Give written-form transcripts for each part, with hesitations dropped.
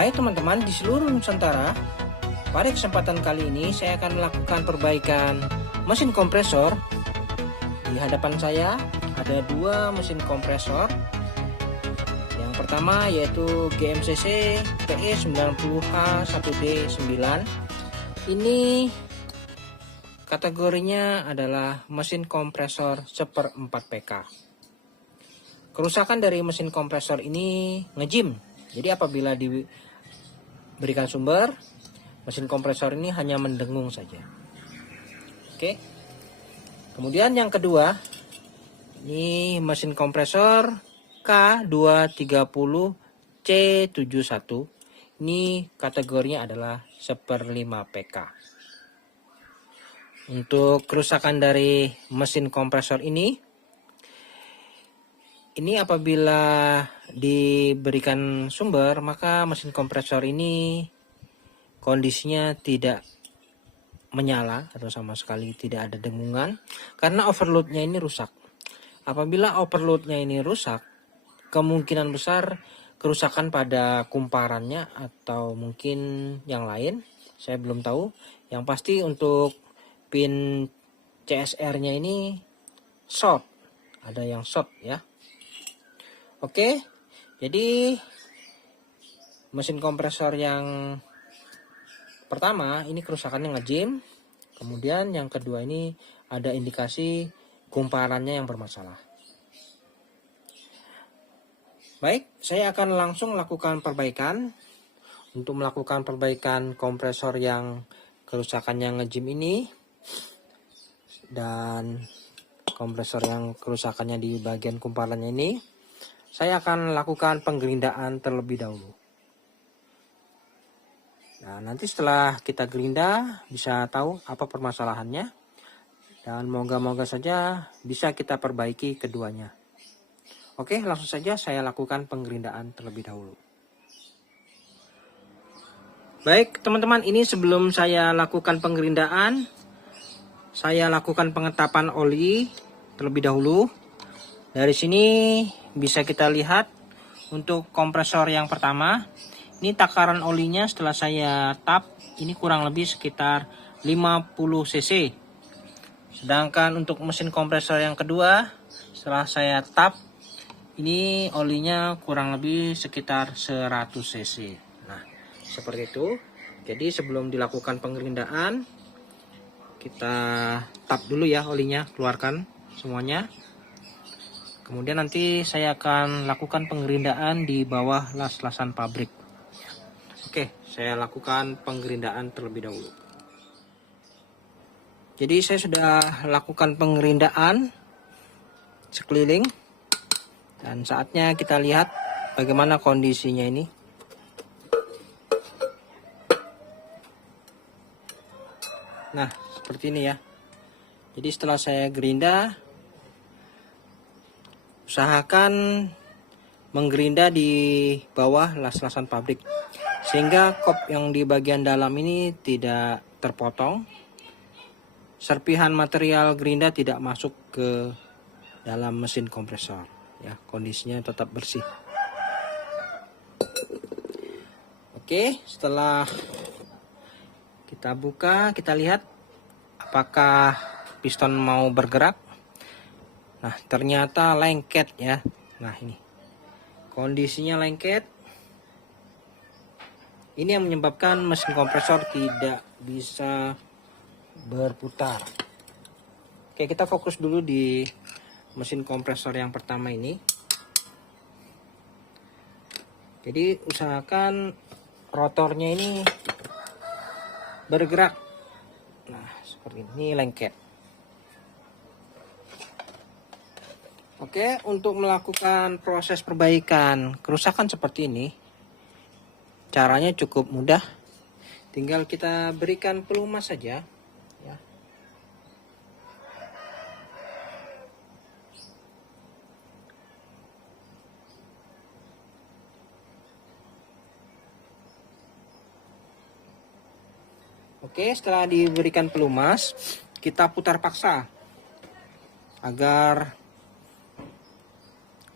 Hai teman-teman di seluruh Nusantara, pada kesempatan kali ini saya akan melakukan perbaikan mesin kompresor. Di hadapan saya ada dua mesin kompresor. Yang pertama yaitu GMCC PE90H1D9. Ini kategorinya adalah mesin kompresor 1/4 PK. Kerusakan dari mesin kompresor ini ngejim. Jadi apabila diberikan sumber, mesin kompresor ini hanya mendengung saja. Oke. Kemudian yang kedua, ini mesin kompresor K230C71. Ini kategorinya adalah 1/5 PK. Untuk kerusakan dari mesin kompresor ini apabila diberikan sumber, maka mesin kompresor ini kondisinya tidak menyala atau sama sekali tidak ada dengungan karena overloadnya ini rusak. Apabila overloadnya ini rusak, kemungkinan besar kerusakan pada kumparannya atau mungkin yang lain, saya belum tahu. Yang pasti untuk pin CSR-nya ini short, ada yang short ya. Oke, jadi mesin kompresor yang pertama ini kerusakannya ngejim. Kemudian yang kedua ini ada indikasi kumparannya yang bermasalah. Baik, saya akan langsung lakukan perbaikan. Untuk melakukan perbaikan kompresor yang kerusakannya ngejim ini dan kompresor yang kerusakannya di bagian kumparannya ini, saya akan lakukan penggerindaan terlebih dahulu. Nah, nanti setelah kita gerinda bisa tahu apa permasalahannya dan moga-moga saja bisa kita perbaiki keduanya. Oke, langsung saja saya lakukan penggerindaan terlebih dahulu. Baik, teman-teman, ini sebelum saya lakukan penggerindaan, saya lakukan pengetapan oli terlebih dahulu. Dari sini bisa kita lihat untuk kompresor yang pertama, ini takaran olinya setelah saya tap ini kurang lebih sekitar 50 cc. Sedangkan untuk mesin kompresor yang kedua, setelah saya tap ini olinya kurang lebih sekitar 100 cc. Nah, seperti itu. Jadi sebelum dilakukan penggerindaan, kita tap dulu ya olinya, keluarkan semuanya. Kemudian nanti saya akan lakukan penggerindaan di bawah las-lasan pabrik. Oke, saya lakukan penggerindaan terlebih dahulu. Jadi saya sudah lakukan penggerindaan sekeliling. Dan saatnya kita lihat bagaimana kondisinya ini. Nah, seperti ini ya. Jadi setelah saya gerinda, usahakan menggerinda di bawah las-lasan pabrik sehingga kop yang di bagian dalam ini tidak terpotong, serpihan material gerinda tidak masuk ke dalam mesin kompresor ya, kondisinya tetap bersih. Oke, setelah kita buka, kita lihat apakah piston mau bergerak. Nah, ternyata lengket ya. Nah, ini kondisinya lengket. Ini yang menyebabkan mesin kompresor tidak bisa berputar. Oke, kita fokus dulu di mesin kompresor yang pertama ini. Jadi usahakan rotornya ini bergerak. Nah, seperti ini lengket. Oke, untuk melakukan proses perbaikan kerusakan seperti ini, caranya cukup mudah. Tinggal kita berikan pelumas saja ya. Oke, setelah diberikan pelumas, kita putar paksa agar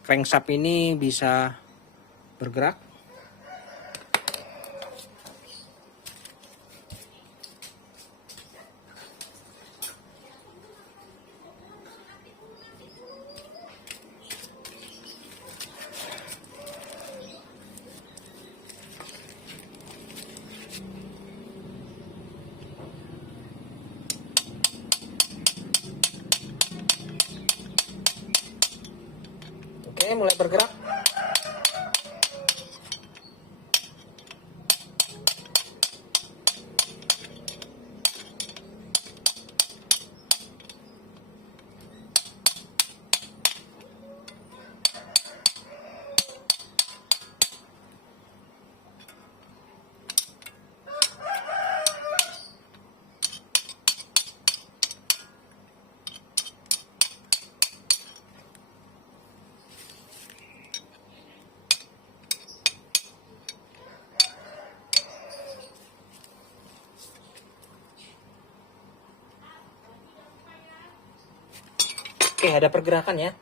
crankshaft ini bisa bergerak. Oke, mulai bergerak. Oke, ada pergerakan ya.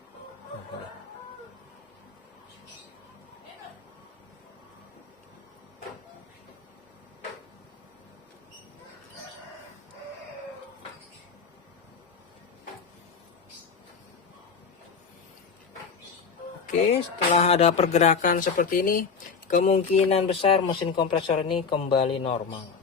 Oke, setelah ada pergerakan seperti ini, kemungkinan besar mesin kompresor ini kembali normal.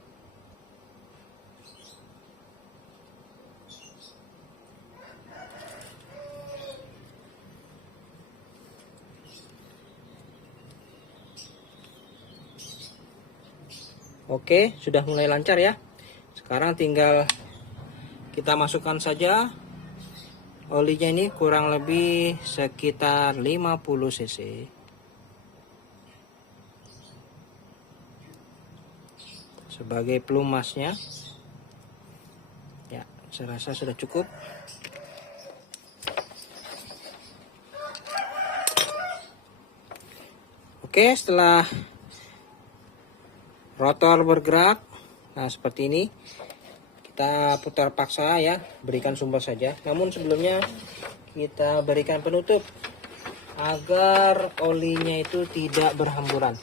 Oke, sudah mulai lancar ya. Sekarang tinggal kita masukkan saja olinya, ini kurang lebih sekitar 50 cc. Sebagai pelumasnya. Ya, saya rasa sudah cukup. Oke, setelah rotor bergerak, nah seperti ini, kita putar paksa ya, berikan sumber saja. Namun sebelumnya kita berikan penutup agar olinya itu tidak berhamburan.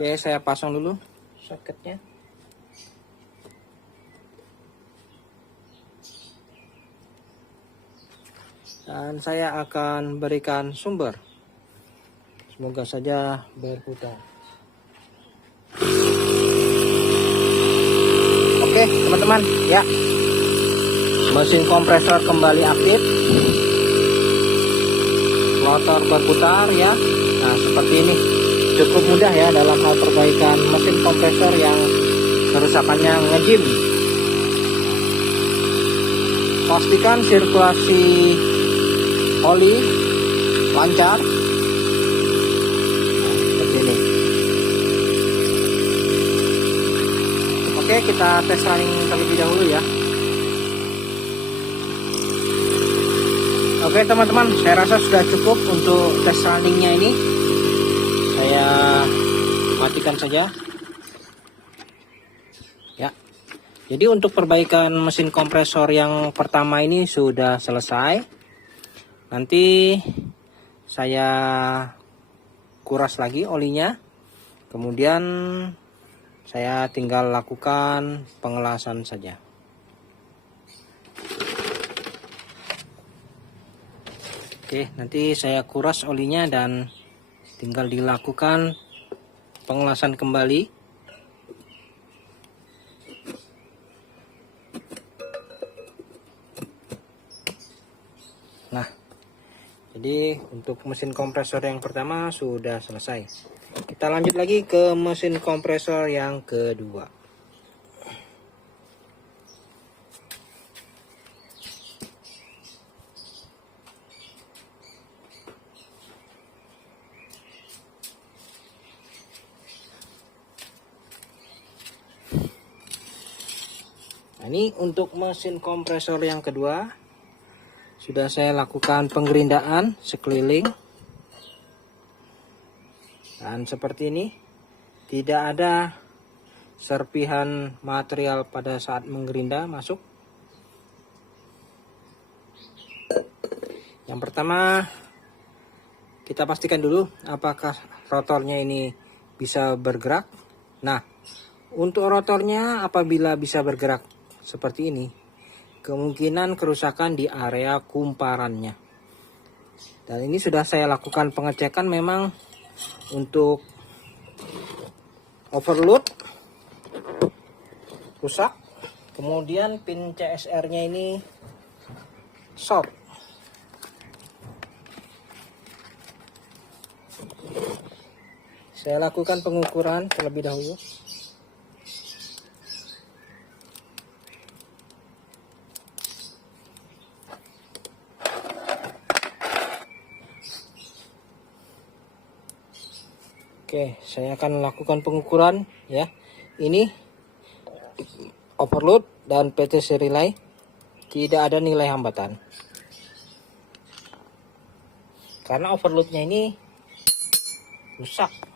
Oke, saya pasang dulu soketnya. Dan saya akan berikan sumber. Semoga saja berputar. Oke, teman-teman, ya. Mesin kompresor kembali aktif. Motor berputar ya. Nah, seperti ini. Cukup mudah ya dalam hal perbaikan mesin kompresor yang kerusakannya ngejim. Pastikan sirkulasi oli lancar. Nah, seperti ini. Oke, kita tes running terlebih dahulu ya. Oke teman-teman, saya rasa sudah cukup untuk tes runningnya ini. Saya matikan saja ya. Jadi untuk perbaikan mesin kompresor yang pertama ini sudah selesai. Nanti saya kuras lagi olinya, kemudian saya tinggal lakukan pengelasan saja. Oke, nanti saya kuras olinya dan tinggal dilakukan pengelasan kembali. Nah, jadi untuk mesin kompresor yang pertama sudah selesai. Kita lanjut lagi ke mesin kompresor yang kedua. Nah, ini untuk mesin kompresor yang kedua sudah saya lakukan penggerindaan sekeliling, dan seperti ini, tidak ada serpihan material pada saat menggerinda masuk. Yang pertama, kita pastikan dulu apakah rotornya ini bisa bergerak. Nah, Untuk rotornya apabila bisa bergerak seperti ini, kemungkinan kerusakan di area kumparannya. Dan ini sudah saya lakukan pengecekan, memang untuk overload rusak. Kemudian pin CSR-nya ini short. Saya lakukan pengukuran terlebih dahulu. Oke, saya akan lakukan pengukuran ya. Ini overload dan PTC relay tidak ada nilai hambatan. Karena overloadnya ini rusak.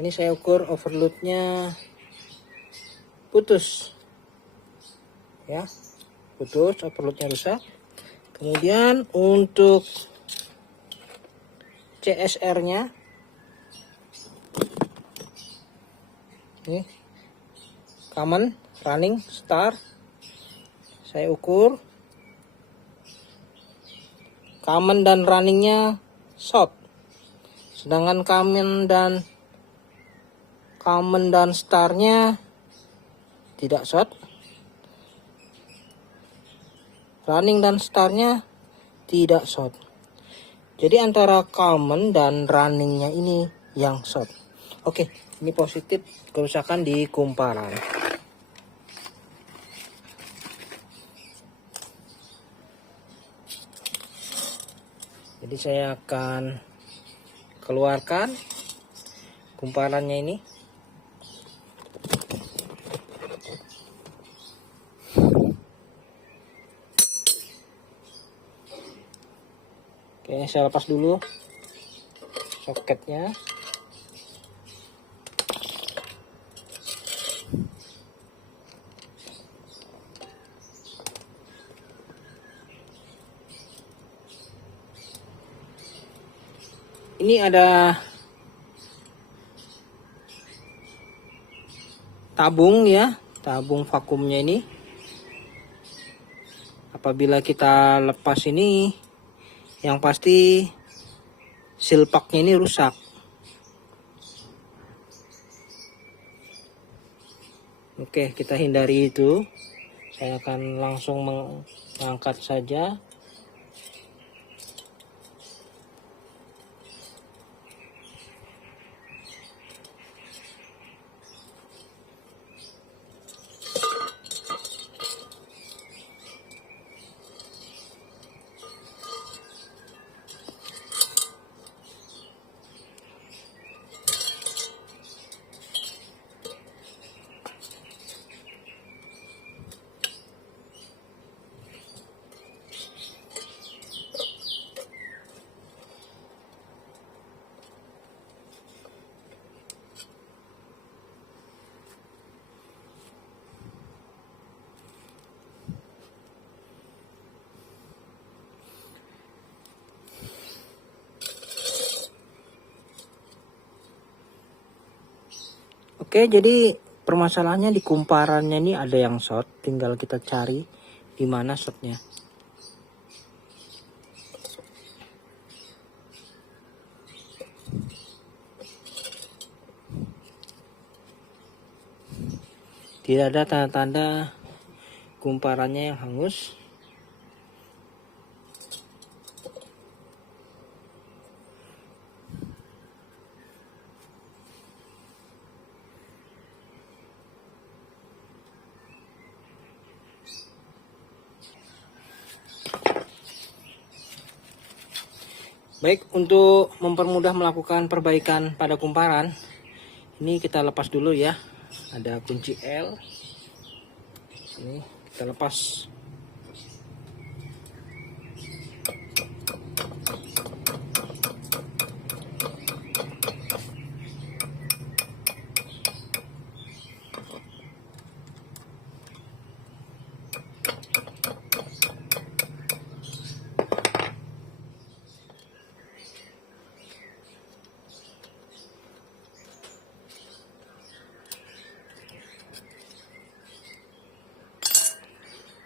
Ini saya ukur overloadnya putus ya, putus, overloadnya rusak. Kemudian untuk CSR nya ini common, running, start, saya ukur common dan runningnya short, sedangkan common dan startnya tidak short, running dan startnya tidak short. Jadi antara common dan runningnya ini yang short. Oke, ini positif kerusakan di kumparan. Jadi saya akan keluarkan kumparannya ini. Oke, saya lepas dulu soketnya. Ini ada tabung ya, tabung vakumnya ini. Apabila kita lepas ini, yang pasti silpaknya ini rusak. Oke, kita hindari itu. Saya akan langsung mengangkat saja. Oke, jadi permasalahannya di kumparannya ini ada yang short, tinggal kita cari di mana shortnya. Tidak ada tanda-tanda kumparannya yang hangus. Baik, untuk mempermudah melakukan perbaikan pada kumparan, ini kita lepas dulu ya. Ada kunci L. Ini kita lepas.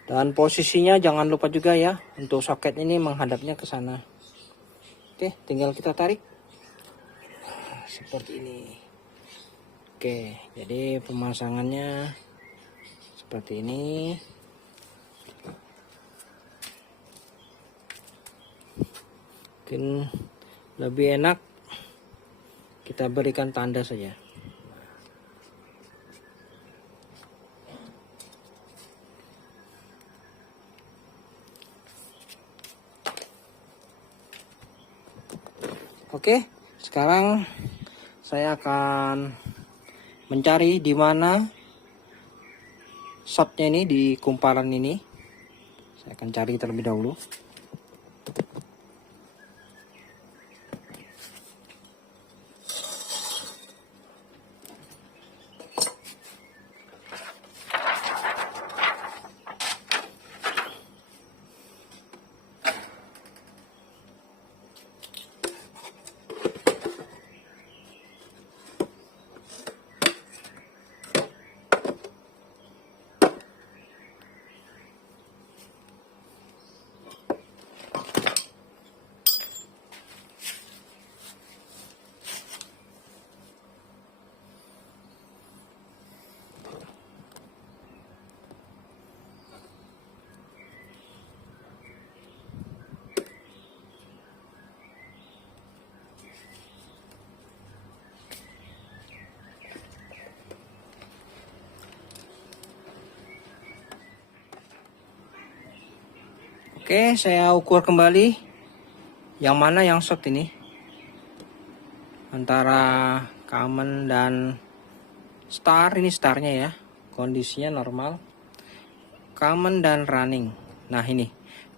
Dan posisinya jangan lupa juga ya, untuk soket ini menghadapnya ke sana. Oke, tinggal kita tarik seperti ini. Oke, jadi pemasangannya seperti ini. Mungkin lebih enak kita berikan tanda saja. Oke, sekarang saya akan mencari di mana shotnya ini di kumparan ini. Saya akan cari terlebih dahulu. Oke, saya ukur kembali yang mana yang short ini, antara common dan star. Ini starnya ya, kondisinya normal. Common dan running. Nah ini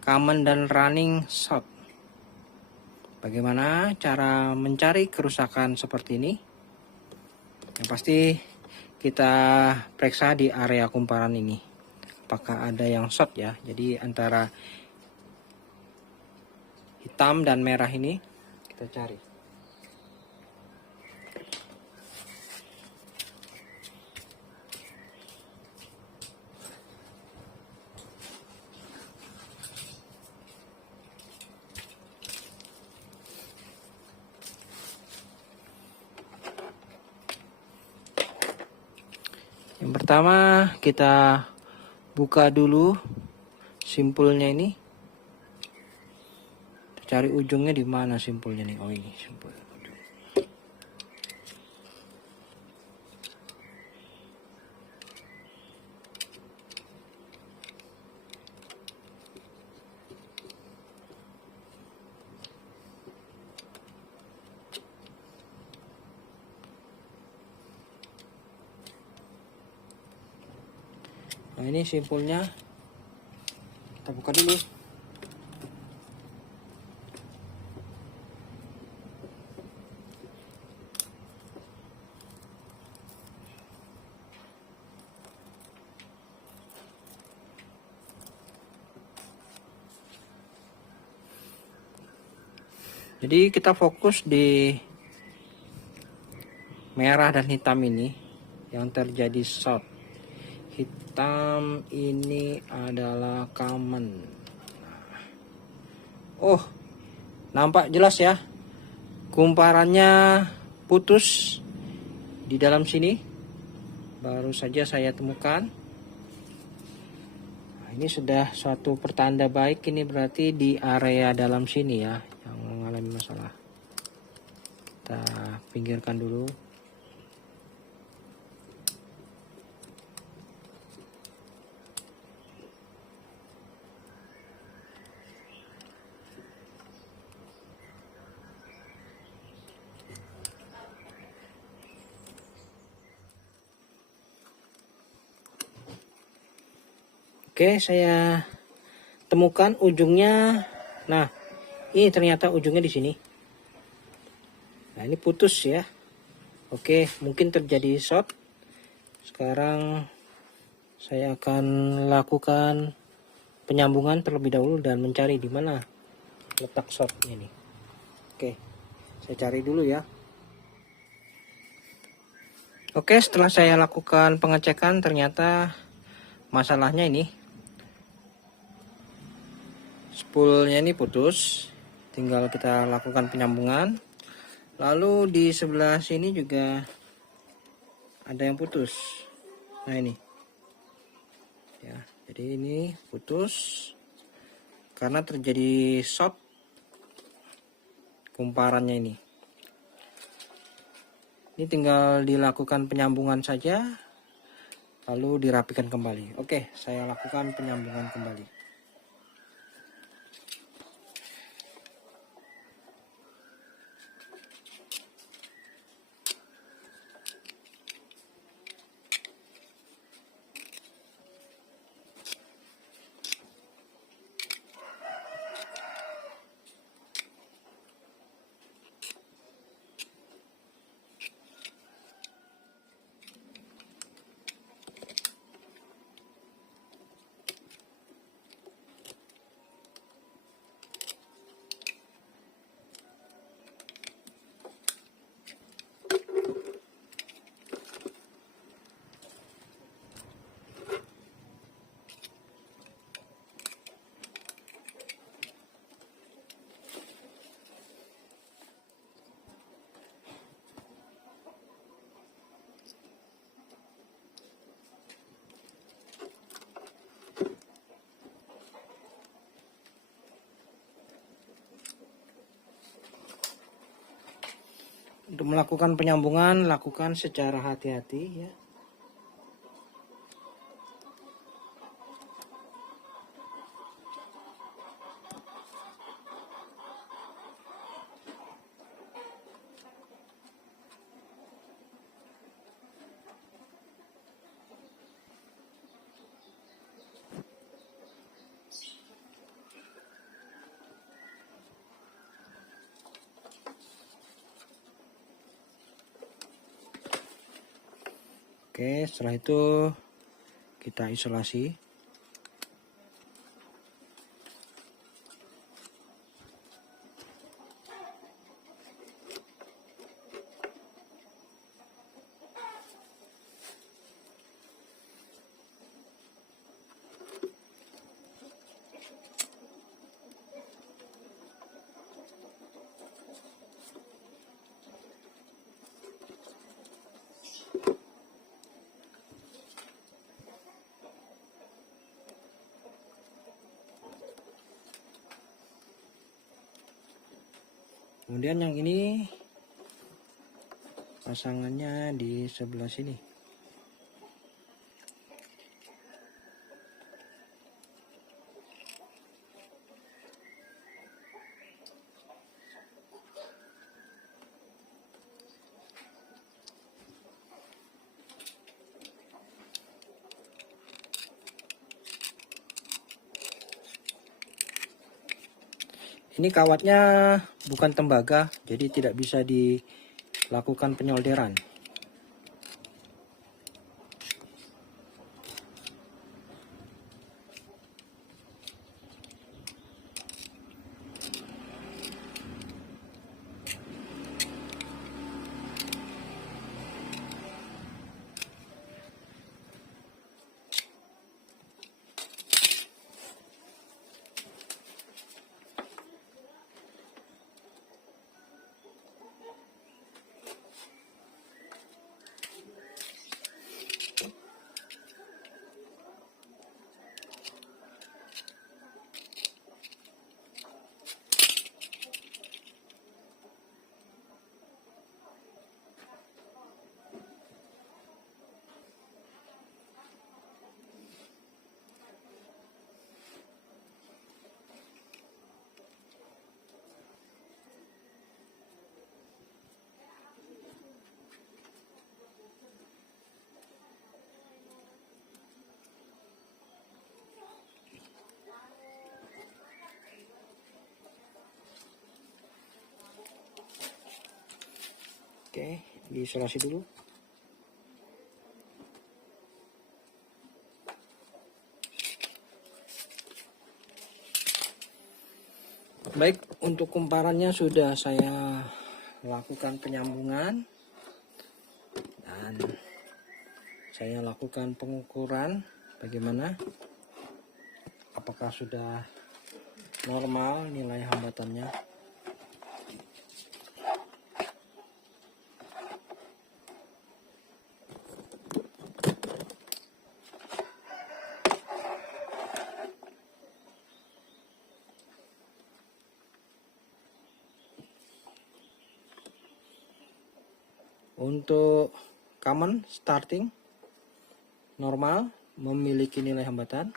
common dan running short. Bagaimana cara mencari kerusakan seperti ini? Yang pasti kita periksa di area kumparan ini, apakah ada yang short ya. Jadi antara hitam dan merah ini kita cari. Yang pertama kita buka dulu simpulnya ini. Cari ujungnya di mana simpulnya nih. Oh ini simpul. Nah ini simpulnya, kita buka dulu. Jadi kita fokus di merah dan hitam ini yang terjadi short. Hitam ini adalah common. Oh, nampak jelas ya, kumparannya putus di dalam sini. Baru saja saya temukan. Nah, ini sudah suatu pertanda baik. Ini berarti di area dalam sini ya yang mengalami masalah. Kita pinggirkan dulu. Oke, saya temukan ujungnya. Nah, ini ternyata ujungnya di sini. Nah, ini putus ya. Oke, mungkin terjadi short. Sekarang saya akan lakukan penyambungan terlebih dahulu dan mencari di mana letak shortnya ini. Oke, saya cari dulu ya. Oke, setelah saya lakukan pengecekan ternyata masalahnya ini spoolnya ini putus, tinggal kita lakukan penyambungan. Lalu di sebelah sini juga ada yang putus. Nah ini ya, jadi ini putus karena terjadi short kumparannya ini. Ini tinggal dilakukan penyambungan saja, lalu dirapikan kembali. Oke, saya lakukan penyambungan kembali. Untuk melakukan penyambungan, lakukan secara hati-hati ya. Oke, setelah itu kita isolasi. Kemudian yang ini pasangannya di sebelah sini. Ini kawatnya bukan tembaga, jadi tidak bisa dilakukan penyolderan. Oke, diisolasi dulu. Baik, untuk kumparannya sudah saya lakukan penyambungan dan saya lakukan pengukuran bagaimana, apakah sudah normal nilai hambatannya. Untuk common starting normal memiliki nilai hambatan.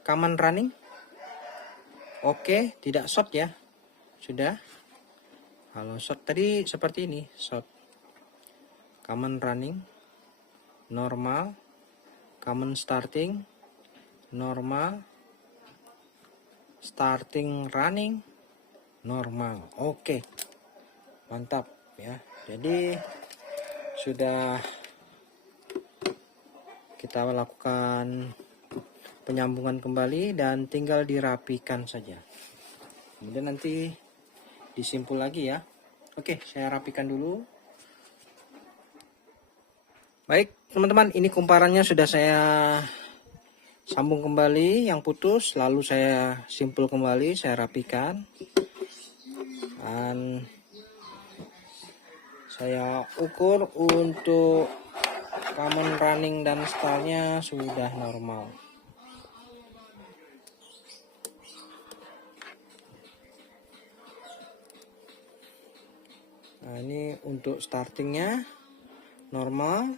Common running oke, tidak short ya. Sudah. Kalau short tadi seperti ini, short. Common running normal, common starting normal, starting running normal. Oke. Mantap ya. Jadi sudah kita lakukan penyambungan kembali dan tinggal dirapikan saja. Kemudian nanti disimpul lagi ya. Oke, saya rapikan dulu. Baik teman-teman, ini kumparannya sudah saya sambung kembali yang putus, lalu saya simpul kembali, saya rapikan, dan saya ukur untuk common running dan startnya sudah normal. Nah, ini untuk startingnya normal,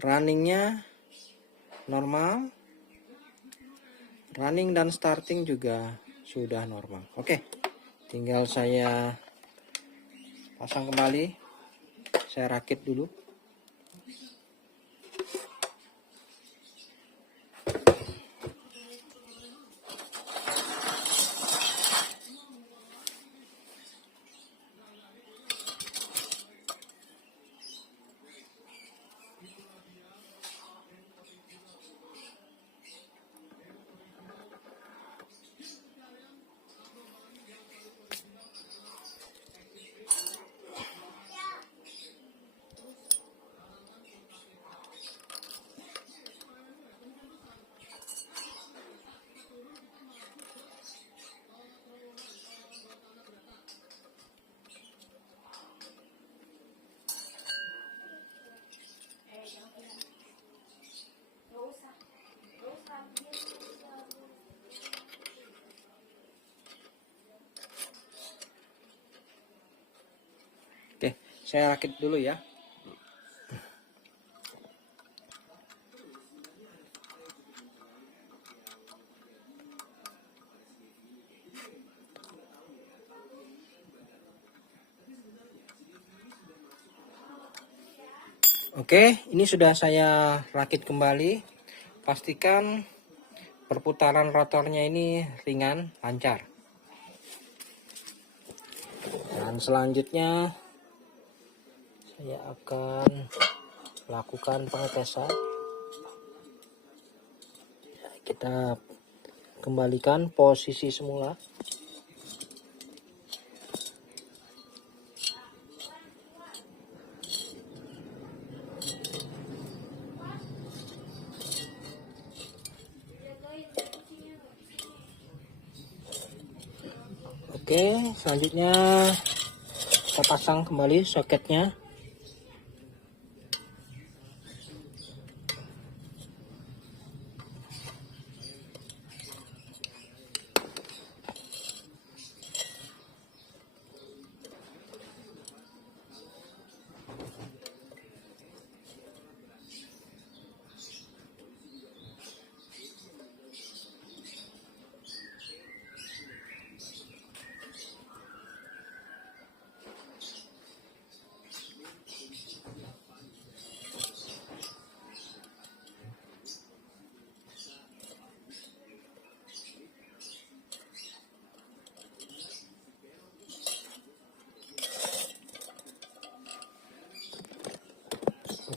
runningnya normal, running dan starting juga sudah normal. Oke, tinggal saya pasang kembali, saya rakit dulu. Oke, saya rakit dulu ya. Oke, ini sudah saya rakit kembali. Pastikan perputaran rotornya ini ringan, lancar. Dan selanjutnya saya akan lakukan pengetesan. Kita kembalikan posisi semula. Oke, selanjutnya kita pasang kembali soketnya.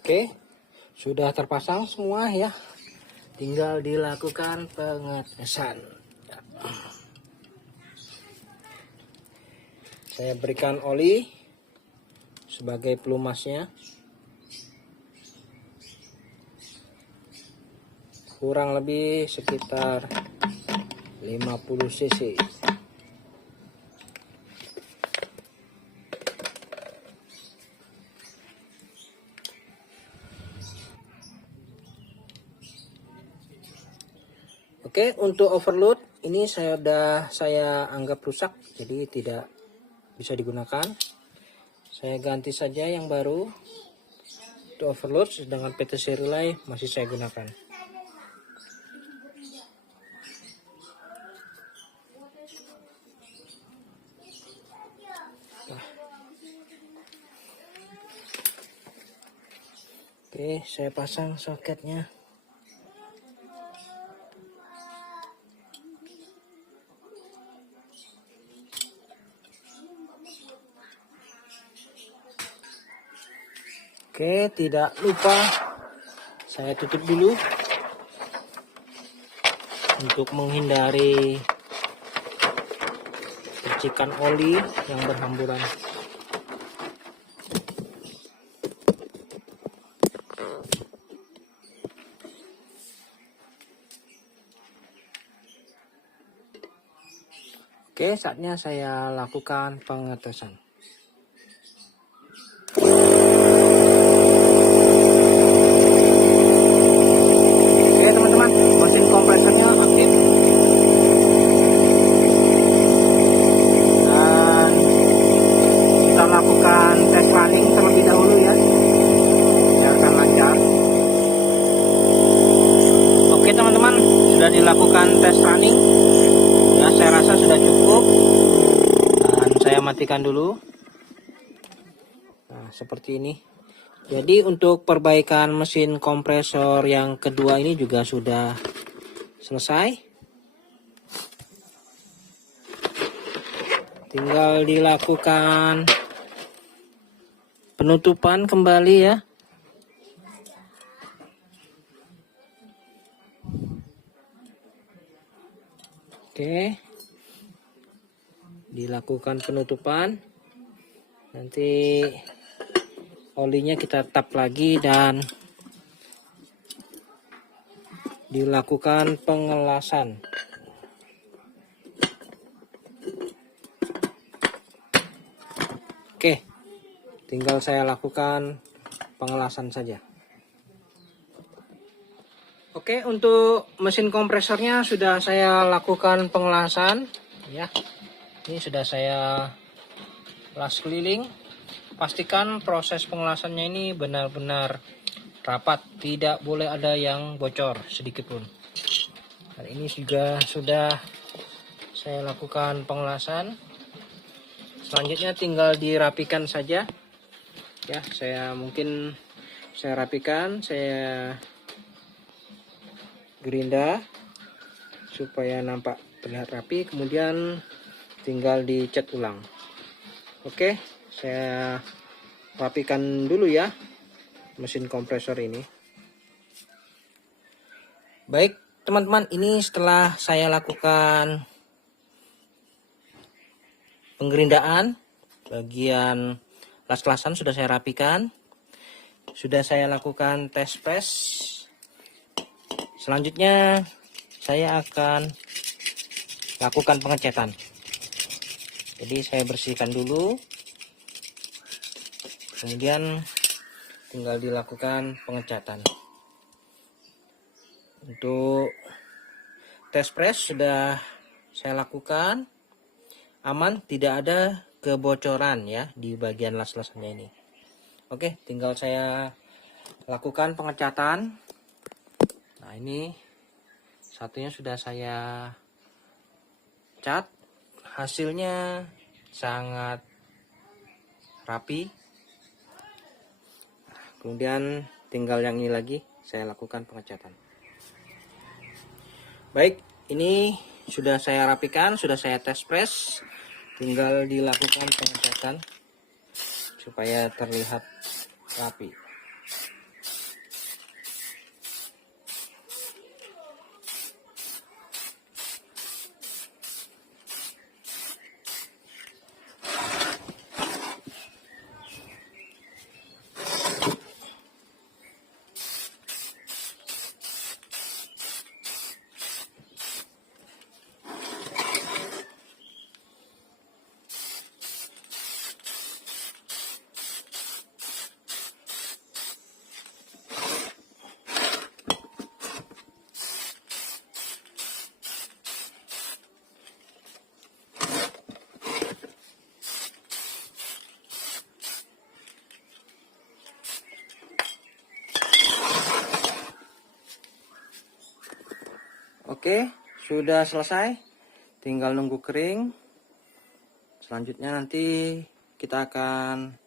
Oke, sudah terpasang semua ya. Tinggal dilakukan pengetesan. Saya berikan oli sebagai pelumasnya. Kurang lebih sekitar 50 cc. Oke, untuk overload ini saya anggap rusak, jadi tidak bisa digunakan. Saya ganti saja yang baru. Untuk overload, sedangkan PTC relay masih saya gunakan. Oke, saya pasang soketnya. Oke, tidak lupa saya tutup dulu untuk menghindari percikan oli yang berhamburan. Oke, saatnya saya lakukan pengetesan. Kompresornya aktif dan kita lakukan tes running terlebih dahulu ya, biarkan lancar. Oke teman-teman, sudah dilakukan tes running ya, saya rasa sudah cukup dan saya matikan dulu. Nah, seperti ini. Jadi untuk perbaikan mesin kompresor yang kedua ini juga sudah selesai. Tinggal dilakukan penutupan kembali ya. Oke. Dilakukan penutupan. Nanti olinya kita tap lagi dan dilakukan pengelasan. Oke, tinggal saya lakukan pengelasan saja. Oke, untuk mesin kompresornya sudah saya lakukan pengelasan ya. Ini sudah saya las keliling. Pastikan proses pengelasannya ini benar-benar rapat, tidak boleh ada yang bocor sedikit pun. Dan ini juga sudah saya lakukan pengelasan. Selanjutnya tinggal dirapikan saja ya. Saya rapikan, saya gerinda supaya nampak terlihat rapi, kemudian tinggal dicat ulang. Oke, saya rapikan dulu ya mesin kompresor ini. Baik teman-teman, ini setelah saya lakukan penggerindaan, bagian las-lasan sudah saya rapikan, sudah saya lakukan tes press. Selanjutnya saya akan lakukan pengecetan. Jadi saya bersihkan dulu, kemudian tinggal dilakukan pengecatan. Untuk tes press sudah saya lakukan, aman, tidak ada kebocoran ya di bagian las-lasannya ini. Oke, tinggal saya lakukan pengecatan. Nah, ini satunya sudah saya cat, hasilnya sangat rapi. Kemudian tinggal yang ini lagi saya lakukan pengecatan. Baik, ini sudah saya rapikan, sudah saya tes press, tinggal dilakukan pengecatan supaya terlihat rapi. Oke, sudah selesai. Tinggal nunggu kering. Selanjutnya nanti kita akan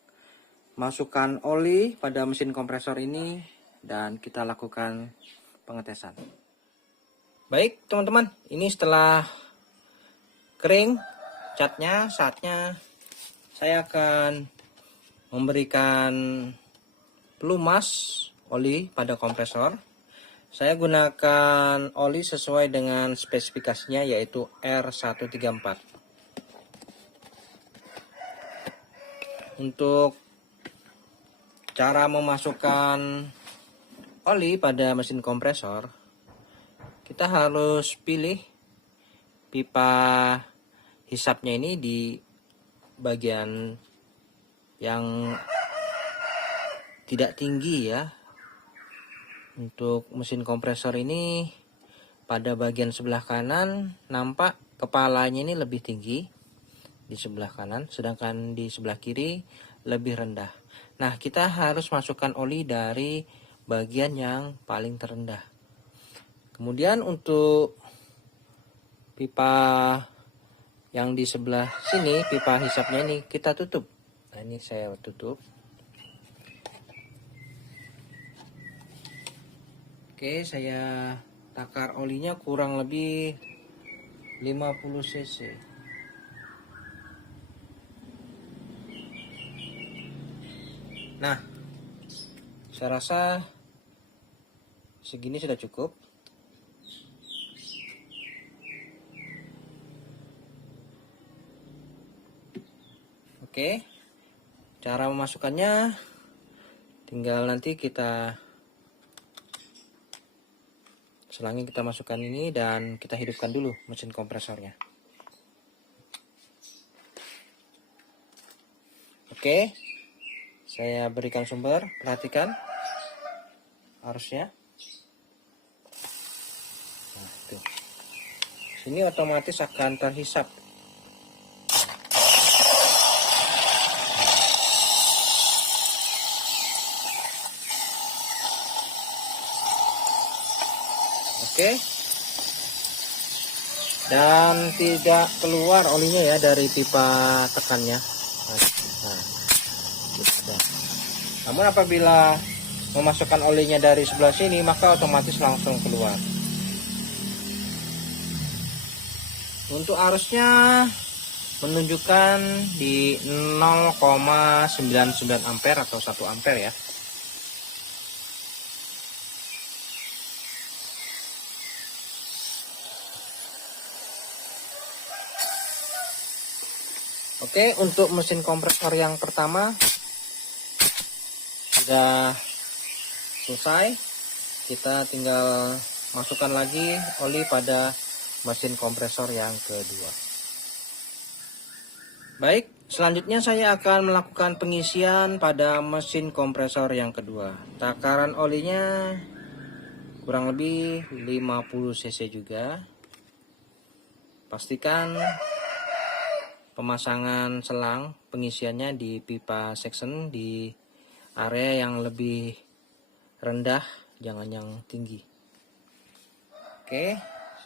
masukkan oli pada mesin kompresor ini dan kita lakukan pengetesan. Baik teman-teman, ini setelah kering catnya, saatnya saya akan memberikan pelumas oli pada kompresor. Saya gunakan oli sesuai dengan spesifikasinya, yaitu R134. Untuk cara memasukkan oli pada mesin kompresor, kita harus pilih pipa hisapnya ini di bagian yang tidak tinggi ya. Untuk mesin kompresor ini pada bagian sebelah kanan nampak kepalanya ini lebih tinggi di sebelah kanan, sedangkan di sebelah kiri lebih rendah. Nah, kita harus masukkan oli dari bagian yang paling terendah. Kemudian untuk pipa yang di sebelah sini, pipa hisapnya ini kita tutup. Nah, ini saya tutup. Oke, saya takar olinya kurang lebih 50 cc. Nah, saya rasa segini sudah cukup. Oke, cara memasukkannya tinggal nanti kita selangnya kita masukkan ini dan kita hidupkan dulu mesin kompresornya. Oke, saya berikan sumber, perhatikan arusnya. Nah, tuh. Sini otomatis akan terhisap. Oke, dan tidak keluar olinya ya dari pipa tekannya. Nah, ada. Namun apabila memasukkan olinya dari sebelah sini, maka otomatis langsung keluar. Untuk arusnya menunjukkan di 0,99 ampere atau 1 ampere ya. Oke, untuk mesin kompresor yang pertama sudah selesai. Kita tinggal masukkan lagi oli pada mesin kompresor yang kedua. Baik, selanjutnya saya akan melakukan pengisian pada mesin kompresor yang kedua. Takaran olinya kurang lebih 50 cc juga. Pastikan pemasangan selang pengisiannya di pipa section di area yang lebih rendah, jangan yang tinggi. Oke,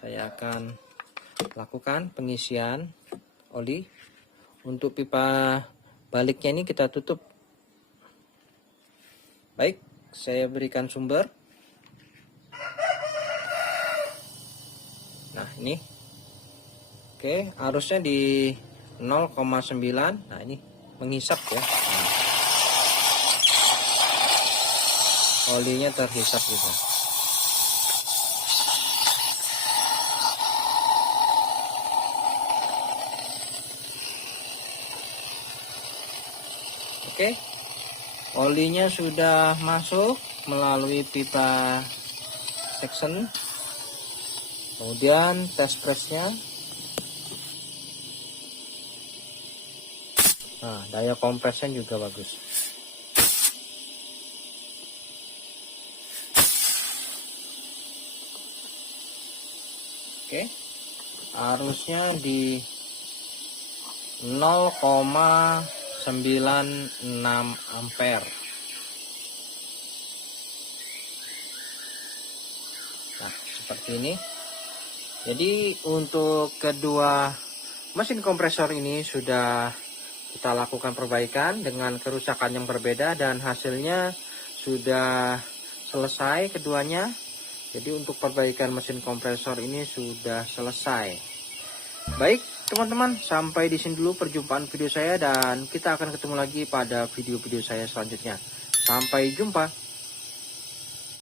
saya akan lakukan pengisian oli. Untuk pipa baliknya ini kita tutup. Baik, saya berikan sumber. Nah, ini. Oke, arusnya di 0,9. Nah, ini menghisap ya. Nah, olinya terhisap juga. Oke, olinya sudah masuk melalui pipa section. Kemudian test pressnya. Nah, daya kompresnya juga bagus. Oke, arusnya di 0,96 ampere. Nah, seperti ini. Jadi untuk kedua mesin kompresor ini sudah kita lakukan perbaikan dengan kerusakan yang berbeda dan hasilnya sudah selesai keduanya. Jadi untuk perbaikan mesin kompresor ini sudah selesai. Baik teman-teman, sampai di sini dulu perjumpaan video saya dan kita akan ketemu lagi pada video-video saya selanjutnya. Sampai jumpa.